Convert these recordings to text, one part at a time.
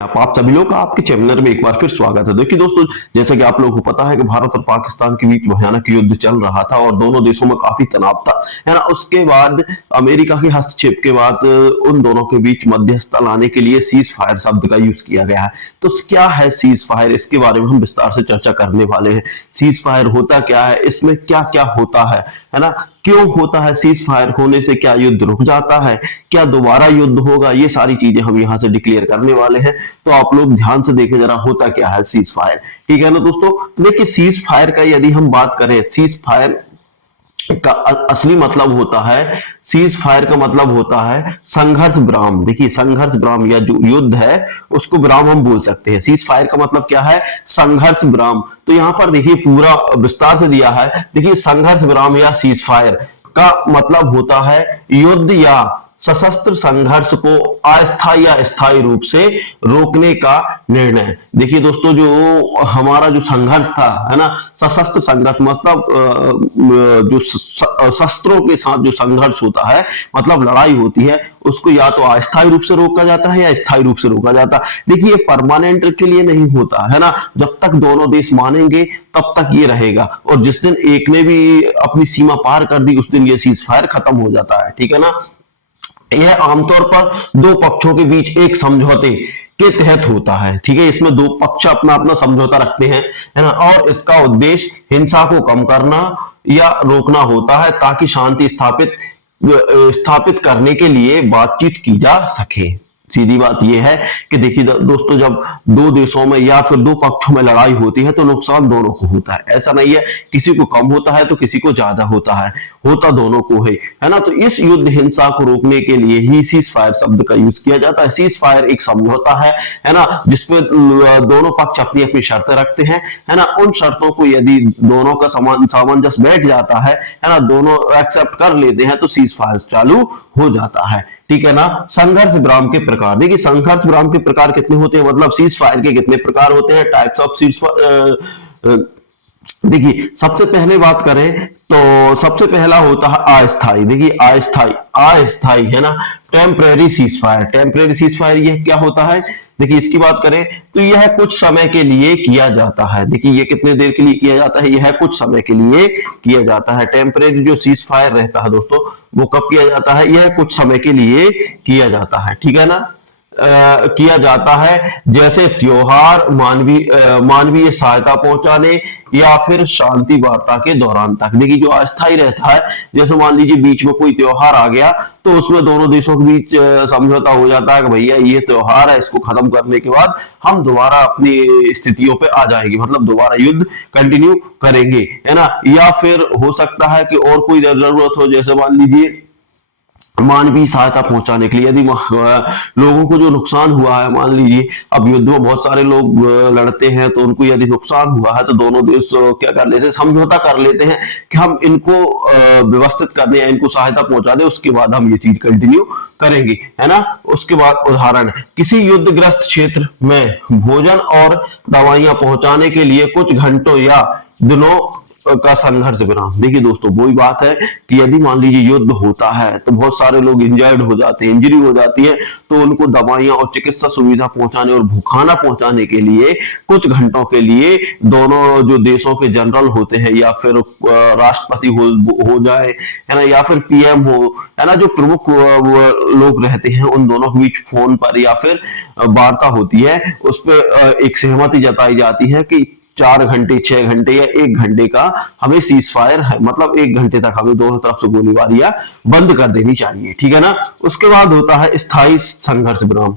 आप सभी लोग का आपके चैनल में एक बार फिर स्वागत है। देखिए दोस्तों, जैसा कि आप लोगों को पता है कि भारत और पाकिस्तान के बीच भयानक युद्ध चल रहा था और दोनों देशों में काफी तनाव था, है ना। उसके बाद अमेरिका के हस्तक्षेप के बाद उन दोनों के बीच मध्यस्थता लाने के लिए सीज फायर शब्द का यूज किया गया है। तो क्या है सीज फायर, इसके बारे में हम विस्तार से चर्चा करने वाले हैं। सीज फायर होता क्या है, इसमें क्या क्या होता है ना, क्यों होता है, सीज फायर होने से क्या युद्ध रुक जाता है, क्या दोबारा युद्ध होगा, ये सारी चीजें हम यहाँ से डिक्लेयर करने वाले हैं। तो आप लोग ध्यान से देखें जरा, होता क्या है सीज फायर, ठीक है ना दोस्तों। तो देखिए सीज फायर का यदि हम बात करें, सीज फायर का असली मतलब होता है, सीज फायर का मतलब होता है संघर्ष विराम। देखिए संघर्ष विराम या जो युद्ध है उसको विराम हम बोल सकते हैं। सीज फायर का मतलब क्या है, संघर्ष विराम। तो यहां पर देखिए पूरा विस्तार से दिया है। देखिए संघर्ष विराम या सीज फायर का मतलब होता है युद्ध या सशस्त्र संघर्ष को अस्थायी या स्थायी रूप से रोकने का निर्णय। देखिए दोस्तों, जो हमारा जो संघर्ष था, है ना, सशस्त्र संघर्ष मतलब जो शस्त्रों के साथ जो संघर्ष होता है, मतलब लड़ाई होती है, उसको या तो अस्थायी रूप से रोका जाता है या स्थायी रूप से रोका जाता है। देखिए ये परमानेंट के लिए नहीं होता है ना, जब तक दोनों देश मानेंगे तब तक ये रहेगा, और जिस दिन एक ने भी अपनी सीमा पार कर दी उस दिन ये सीज फायर खत्म हो जाता है, ठीक है ना। यह आमतौर पर दो पक्षों के बीच एक समझौते के तहत होता है, ठीक है। इसमें दो पक्ष अपना अपना समझौता रखते हैं, है ना, और इसका उद्देश्य हिंसा को कम करना या रोकना होता है ताकि शांति स्थापित करने के लिए बातचीत की जा सके। सीधी बात यह है कि देखिए दोस्तों, जब दो देशों में या फिर दो पक्षों में लड़ाई होती है तो नुकसान दोनों को होता है। ऐसा नहीं है किसी को कम होता है तो किसी को ज्यादा होता है, होता दोनों को है ना। तो इस युद्ध हिंसा को रोकने के लिए ही सीज फायर शब्द का यूज किया जाता है। सीज फायर एक समझौता है ना, जिसमें दोनों पक्ष अपनी अपनी शर्तें रखते हैं, है ना। उन शर्तों को यदि दोनों का सामंजस्य बैठ जाता है ना, दोनों एक्सेप्ट कर लेते हैं तो सीज फायर चालू हो जाता है, ठीक है ना। संघर्ष विराम के प्रकार, देखिए संघर्ष विराम के प्रकार कितने होते हैं, मतलब सीज फायर के कितने प्रकार होते हैं, टाइप्स ऑफ सीज। देखिए सबसे पहले बात करें तो सबसे पहला होता है अस्थाई। देखिए अस्थाई है ना, temporary cease fire. Temporary cease fire यह क्या होता है, देखिए इसकी बात करें तो यह कुछ समय के लिए किया जाता है। देखिए ये कितने देर के लिए किया जाता है, यह कुछ समय के लिए किया जाता है। टेम्परेरी जो सीज फायर रहता है दोस्तों, वो कब किया जाता है, यह कुछ समय के लिए किया जाता है, ठीक है ना। किया जाता है जैसे त्योहार, मानवीय सहायता पहुंचाने या फिर शांति वार्ता के दौरान तक। देखिए जो अस्थायी रहता है, जैसे मान लीजिए बीच में कोई त्योहार आ गया तो उसमें दोनों देशों के बीच समझौता हो जाता है कि भैया ये त्योहार है, इसको खत्म करने के बाद हम दोबारा अपनी स्थितियों पे आ जाएंगे, मतलब दोबारा युद्ध कंटिन्यू करेंगे, है ना। या फिर हो सकता है कि और कोई जरूरत हो, जैसे मान लीजिए मानवीय सहायता पहुंचाने के लिए, यदि लोगों को जो नुकसान हुआ है, मान लीजिए अब युद्ध में बहुत सारे लोग लड़ते हैं तो उनको यदि नुकसान हुआ है तो दोनों देश क्या कर लेते हैं, समझौता कर लेते हैं कि हम इनको व्यवस्थित कर दें या इनको सहायता पहुंचा दें, उसके बाद हम ये चीज कंटिन्यू करेंगे, है ना। उसके बाद उदाहरण, किसी युद्धग्रस्त क्षेत्र में भोजन और दवाइयां पहुंचाने के लिए कुछ घंटों या दिनों का संघर्ष विराम। देखिए दोस्तों वही बात है कि यदि मान लीजिए युद्ध होता है तो बहुत सारे लोग इंजर्ड हो जाते हैं, इंजरी हो जाती है, तो उनको दवाइयां और चिकित्सा सुविधा पहुंचाने और खाना पहुंचाने के लिए कुछ घंटों के लिए दोनों जो देशों के जनरल होते हैं या फिर राष्ट्रपति हो जाए, है ना, या फिर पीएम हो, है ना, जो प्रमुख लोग रहते हैं, उन दोनों के बीच फोन पर या फिर वार्ता होती है, उस पर एक सहमति जताई जाती है कि 4 घंटे, 6 घंटे या 1 घंटे का हमें सीज फायर है, मतलब 1 घंटे तक हमें दोनों तरफ से गोलीबारियां बंद कर देनी चाहिए, ठीक है ना। उसके बाद होता है स्थायी संघर्ष विराम।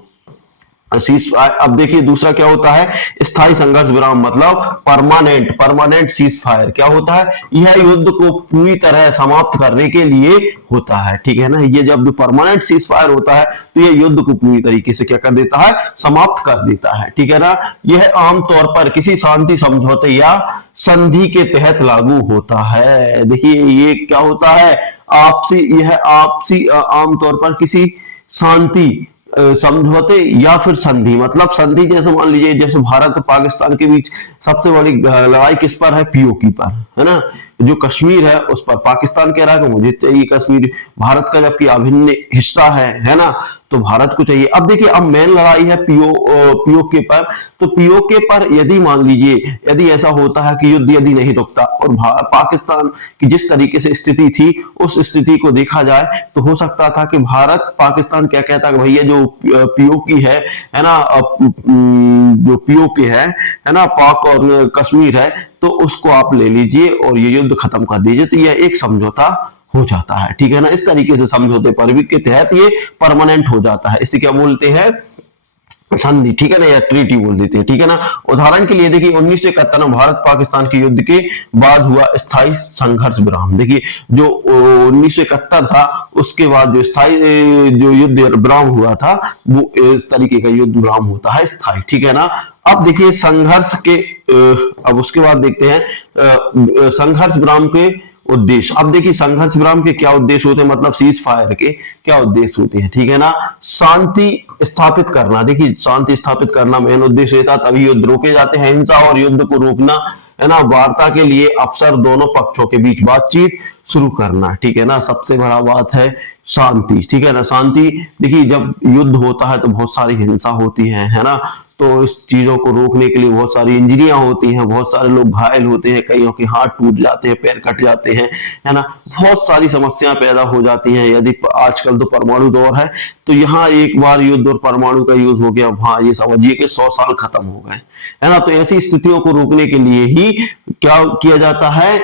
अब देखिए दूसरा क्या होता है, स्थायी संघर्ष विराम मतलब परमानेंट सीज फायर। क्या होता है, यह युद्ध को पूरी तरह समाप्त करने के लिए होता है, ठीक है ना। ये जब परमानेंट सीज फायर होता है तो ये युद्ध को पूरी तरीके से क्या कर देता है, समाप्त कर देता है, ठीक है ना। यह आमतौर पर किसी शांति समझौते या संधि के तहत लागू होता है। देखिए ये क्या होता है, आपसी आमतौर पर किसी शांति समझौते या फिर संधि, मतलब संधि जैसे मान लीजिए जैसे भारत और पाकिस्तान के बीच सबसे बड़ी लड़ाई किस पर है, पीओके पर, है ना। जो कश्मीर है उस पर पाकिस्तान कह रहा है कि मुझे चाहिए कश्मीर भारत का जबकि अभिन्न हिस्सा है ना। तो भारत को चाहिए। अब देखिए, अब मेन लड़ाई है पीओके पर। तो पीओके पर यदि मान लीजिए यदि ऐसा होता है कि युद्ध यदि नहीं रुकता और पाकिस्तान की जिस तरीके से स्थिति थी उस स्थिति को देखा जाए तो हो सकता था कि भारत पाकिस्तान क्या कहता कि भैया जो पीओके है ना, जो पीओके है ना, पाक और कश्मीर है, तो उसको आप ले लीजिए और ये युद्ध खत्म कर दीजिए। तो यह एक समझौता हो जाता है, ठीक है ना। इस तरीके से समझौते पर भी के तहत ये परमानेंट हो जाता है। इसे क्या बोलते हैं, संधि, ठीक है ना, या ट्रीटी बोल देते हैं, ठीक है ना। उदाहरण के लिए देखिए 1971 में भारत पाकिस्तान के युद्ध के बाद हुआ स्थायी संघर्ष विराम। देखिए जो 1971 था उसके बाद जो स्थायी जो युद्ध विराम हुआ था वो इस तरीके का युद्ध विराम होता है स्थायी, ठीक है ना। अब देखिए संघर्ष के अब उसके बाद देखते हैं संघर्ष विराम के उद्देश्य। अब देखिए संघर्ष विराम के क्या उद्देश्य होते हैं, मतलब सीज फायर के क्या उद्देश्य होते हैं, ठीक है ना। शांति स्थापित करना, देखिए शांति स्थापित करना मेन उद्देश्य होता है, तभी युद्ध रोके जाते हैं। हिंसा और युद्ध को रोकना, है ना। वार्ता के लिए अवसर, दोनों पक्षों के बीच बातचीत शुरू करना, ठीक है ना। सबसे बड़ा बात है शांति, ठीक है ना। शांति, देखिए जब युद्ध होता है तो बहुत सारी हिंसा होती है ना। तो इस चीजों को रोकने के लिए बहुत सारी इंजरियां होती हैं, बहुत सारे लोग घायल होते हैं, कईयों के हाथ टूट जाते हैं, पैर कट जाते हैं, है ना। बहुत सारी समस्याएं पैदा हो जाती हैं। यदि आजकल तो परमाणु दौर है, तो यहाँ एक बार युद्ध और परमाणु का यूज हो गया, वहां ये समझिए कि 100 साल खत्म हो गए, है ना। तो ऐसी स्थितियों को रोकने के लिए ही क्या किया जाता है,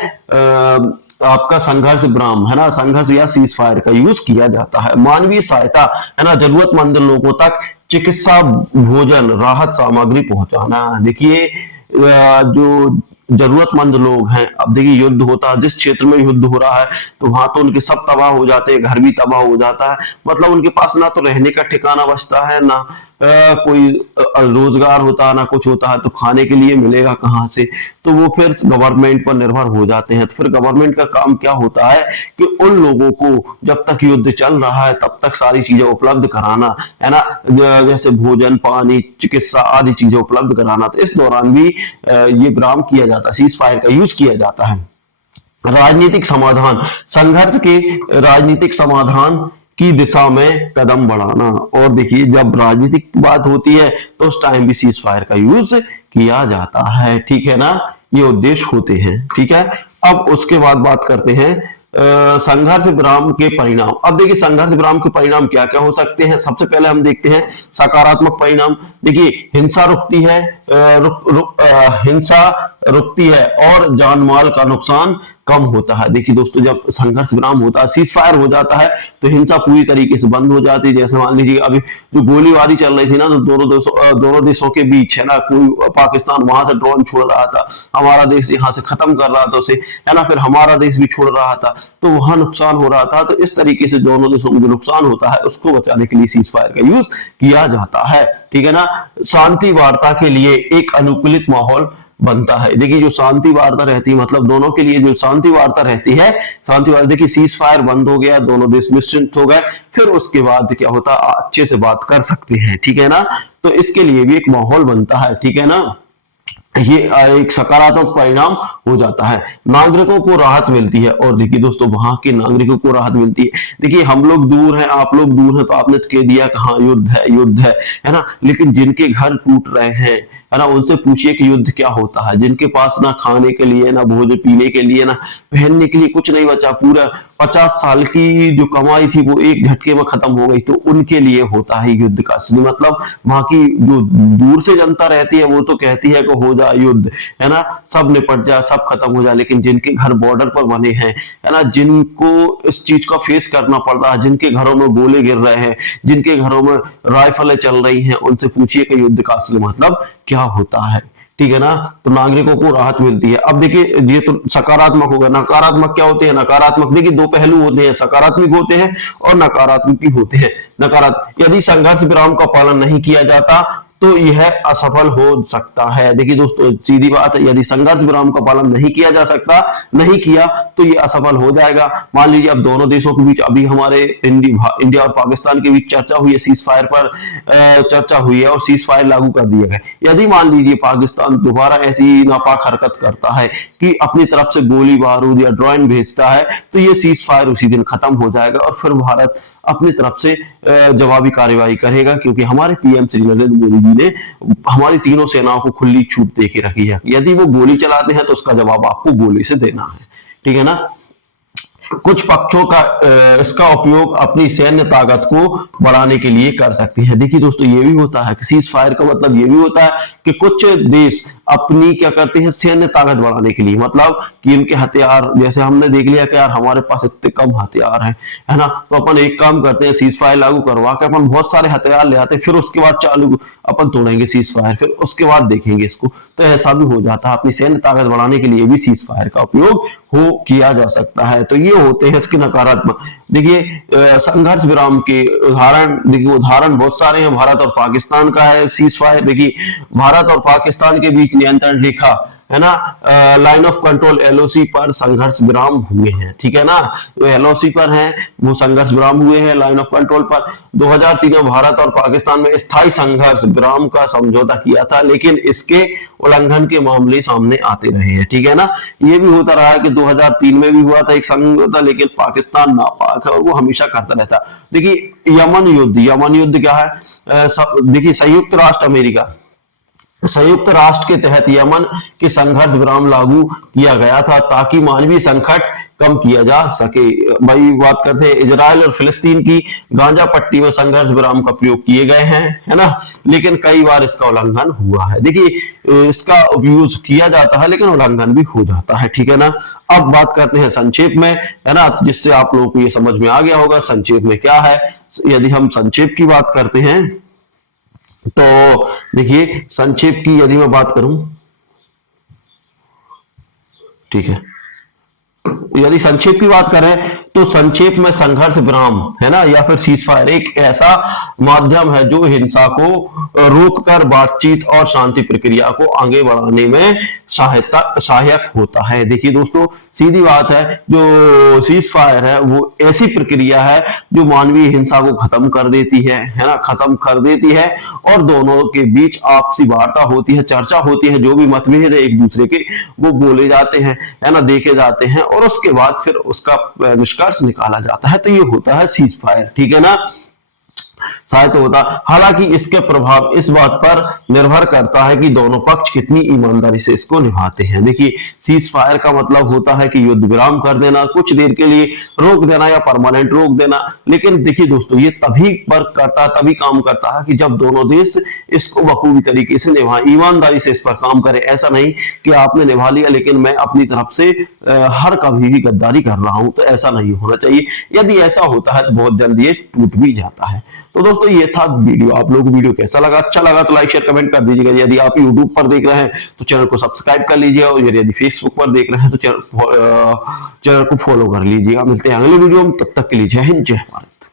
आपका संघर्ष विराम, है ना, संघर्ष या सीज फायर का यूज किया जाता है। मानवीय सहायता, है ना, जरूरतमंद लोगों तक चिकित्सा, भोजन, राहत सामग्री पहुंचाना। देखिए जो जरूरतमंद लोग हैं, अब देखिए युद्ध होता है, जिस क्षेत्र में युद्ध हो रहा है तो वहां तो उनके सब तबाह हो जाते हैं, घर भी तबाह हो जाता है, मतलब उनके पास ना तो रहने का ठिकाना बचता है, ना कोई रोजगार होता है, ना कुछ होता है, तो खाने के लिए मिलेगा कहाँ से। तो वो फिर गवर्नमेंट पर निर्भर हो जाते हैं। तो फिर गवर्नमेंट का काम क्या होता है कि उन लोगों को जब तक युद्ध चल रहा है तब तक सारी चीजें उपलब्ध कराना, है ना, जैसे भोजन, पानी, चिकित्सा आदि चीजें उपलब्ध कराना। तो इस दौरान भी ये विराम किया जाता है, सीज फायर का यूज किया जाता है। राजनीतिक समाधान, संघर्ष के राजनीतिक समाधान की दिशा में कदम बढ़ाना। और देखिए जब राजनीतिक बात होती है तो उस टाइम भी सीज फायर का यूज किया जाता है, ठीक है ना। ये उद्देश्य होते हैं, ठीक है। अब उसके बाद बात करते हैं संघर्ष विराम के परिणाम। अब देखिए संघर्ष विराम के परिणाम क्या क्या हो सकते हैं। सबसे पहले हम देखते हैं सकारात्मक परिणाम। देखिए हिंसा रुकती है, हिंसा रुकती है और जान माल का नुकसान कम होता है। देखिए दोस्तों जब संघर्ष विराम होता है, सीज फायर हो जाता है, तो हिंसा पूरी तरीके से बंद हो जाती है। जैसे मान लीजिए अभी जो गोलीबारी चल रही थी ना, तो दोनों देशों के बीच, है ना, कोई पाकिस्तान वहां से ड्रोन छोड़ रहा था, हमारा देश यहाँ से खत्म कर रहा था उसे, है ना, फिर हमारा देश भी छोड़ रहा था, तो वहां नुकसान हो रहा था। तो इस तरीके से दोनों देशों में जो नुकसान होता है उसको बचाने के लिए सीज फायर का यूज किया जाता है, ठीक है ना। शांति वार्ता के लिए एक अनुकूलित माहौल बनता है। देखिए जो शांति वार्ता रहती है, मतलब दोनों के लिए जो शांति वार्ता रहती है, शांति वार्ता, देखिए सीज फायर बंद हो गया, दोनों देश निश्चिंत हो गए, फिर उसके बाद क्या होता है, अच्छे से बात कर सकते हैं, ठीक है ना। तो इसके लिए भी एक माहौल बनता है, ठीक है ना। ये एक सकारात्मक परिणाम हो जाता है। नागरिकों को राहत मिलती है, और देखिए दोस्तों वहां के नागरिकों को राहत मिलती है। देखिए हम लोग दूर हैं, आप लोग दूर हैं, तो आपने तो कह दिया कि हाँ युद्ध है, युद्ध है ना, लेकिन जिनके घर टूट रहे हैं, है ना, उनसे पूछिए कि युद्ध क्या होता है। जिनके पास ना खाने के लिए, ना भोजन पीने के लिए, ना पहनने के लिए कुछ नहीं बचा, पूरा 50 साल की जो कमाई थी वो एक झटके में खत्म हो गई, तो उनके लिए होता है युद्ध का असली मतलब। वहां की जो दूर से जनता रहती है वो तो कहती है कि हो जाए युद्ध, है ना, सब निपट जाए, सब खत्म हो जाए, लेकिन जिनके घर बॉर्डर पर बने हैं, है ना, जिनको इस चीज का फेस करना पड़ रहा है, जिनके घरों में गोले गिर रहे हैं, जिनके घरों में राइफलें चल रही हैं, उनसे पूछिए कि युद्ध का असली मतलब क्या होता है, ठीक है ना। तो नागरिकों को राहत मिलती है। अब देखिए ये तो सकारात्मक होगा। नकारात्मक क्या होते हैं, नकारात्मक देखिए दो पहलू होते हैं, सकारात्मक होते हैं और नकारात्मक भी होते हैं। नकारात्मक, यदि संघर्ष विराम का पालन नहीं किया जाता तो यह असफल हो सकता है। देखिए दोस्तों सीधी बात है, यदि संघर्ष विराम का पालन नहीं किया जा सकता, नहीं किया तो यह असफल हो जाएगा। मान लीजिए अब दोनों देशों के बीच, अभी हमारे इंडिया और पाकिस्तान के बीच चर्चा हुई है, सीज फायर पर चर्चा हुई है और सीज फायर लागू कर दिया गया। यदि मान लीजिए पाकिस्तान दोबारा ऐसी नापाक हरकत करता है कि अपनी तरफ से गोली बारूद या ड्रोन भेजता है, तो ये सीज फायर उसी दिन खत्म हो जाएगा और फिर भारत अपनी तरफ से जवाबी कार्रवाई करेगा, क्योंकि हमारे पीएम श्री नरेंद्र मोदी जी ने हमारी तीनों सेनाओं को खुली छूट दे के रखी है। यदि वो गोली चलाते हैं तो उसका जवाब आपको गोली से देना है, ठीक है ना। कुछ पक्षों का इसका उपयोग अपनी सैन्य ताकत को बढ़ाने के लिए कर सकती है। देखिए दोस्तों, ये भी होता है कि सीज फायर का मतलब ये भी होता है कि कुछ देश अपनी क्या करते हैं, सैन्य ताकत बढ़ाने के लिए, मतलब कि इनके हथियार, जैसे हमने देख लिया कि यार हमारे पास इतने कम हथियार हैं, है ना, तो अपन एक काम करते हैं, सीज फायर लागू करवा के अपन बहुत सारे हथियार ले आते हैं, फिर उसके बाद चालू अपन तोड़ेंगे सीज फायर, फिर उसके बाद देखेंगे इसको। तो ऐसा भी हो जाता है, अपनी सैन्य ताकत बढ़ाने के लिए भी सीज फायर का उपयोग हो किया जा सकता है। तो ये होते हैं इसके नकारात्मक। देखिए संघर्ष विराम के उदाहरण, देखिए उदाहरण बहुत सारे हैं। भारत और पाकिस्तान का है सीज फायर। देखिए भारत और पाकिस्तान के बीच नियंत्रण रेखा, है ना, लाइन ऑफ कंट्रोल एलओसी पर संघर्ष विराम हुए हैं, ठीक है ना। तो एलओसी पर है वो संघर्ष विराम हुए हैं लाइन ऑफ कंट्रोल पर। 2003 में भारत और पाकिस्तान में स्थायी संघर्ष विराम का समझौता किया था, लेकिन इसके उल्लंघन के मामले सामने आते रहे हैं, ठीक है ना। ये भी होता रहा है कि 2003 में भी हुआ था एक समझौता, लेकिन पाकिस्तान नापाक है और वो हमेशा करता रहता। देखिए यमन युद्ध, यमन युद्ध क्या है, देखिए संयुक्त राष्ट्र के तहत यमन के संघर्ष विराम लागू किया गया था ताकि मानवीय संकट कम किया जा सके। भाई बात करते हैं इजराइल और फिलिस्तीन की, गाजा पट्टी में संघर्ष विराम का प्रयोग किए गए हैं, है ना, लेकिन कई बार इसका उल्लंघन हुआ है। देखिए इसका उपयोग किया जाता है लेकिन उल्लंघन भी हो जाता है, ठीक है ना। अब बात करते हैं संक्षेप में, है ना, जिससे आप लोगों को ये समझ में आ गया होगा संक्षेप में क्या है। यदि हम संक्षेप की बात करते हैं तो देखिए संक्षेप की यदि मैं बात करूं, ठीक है, यदि संक्षेप की बात करें तो संक्षेप में संघर्ष विराम, है ना, या फिर सीज फायर एक ऐसा माध्यम है जो हिंसा को रोककर बातचीत और शांति प्रक्रिया को आगे बढ़ाने में सहायक होता है। देखिए दोस्तों, सीधी बात है, जो सीज फायर है वो ऐसी प्रक्रिया है जो मानवीय हिंसा को खत्म कर देती है ना, खत्म कर देती है, और दोनों के बीच आपसी वार्ता होती है, चर्चा होती है, जो भी मतभेद है एक दूसरे के वो बोले जाते हैं, है ना, देखे जाते हैं, और उसके बाद फिर उसका निष्कर्ष निकाला जाता है। तो ये होता है सीज फायर, ठीक है ना। शायद होता, हालांकि इसके प्रभाव इस बात पर निर्भर करता है कि दोनों पक्ष कितनी ईमानदारी से इसको निभाते हैं। देखिए सीज फायर का मतलब होता है कि युद्ध विराम कर देना, कुछ देर के लिए रोक देना या परमानेंट रोक देना। लेकिन देखिए दोस्तों, ये तभी वर्क करता है, तभी काम करता है कि जब दोनों देश इसको बखूबी तरीके से निभाएं, ईमानदारी से इस पर काम करें। ऐसा नहीं कि आपने निभा लिया लेकिन मैं अपनी तरफ से हर कभी भी गद्दारी कर रहा हूं, तो ऐसा नहीं होना चाहिए। यदि ऐसा होता है तो बहुत जल्दी ये टूट भी जाता है। तो दोस्तों ये था वीडियो। आप लोगों को वीडियो कैसा लगा, अच्छा लगा तो लाइक शेयर कमेंट कर दीजिएगा। यदि आप यूट्यूब पर देख रहे हैं तो चैनल को सब्सक्राइब कर लीजिए, और यदि फेसबुक पर देख रहे हैं तो चैनल को फॉलो कर लीजिएगा। मिलते हैं अगले वीडियो में, तब तक के लिए जय हिंद जय भारत।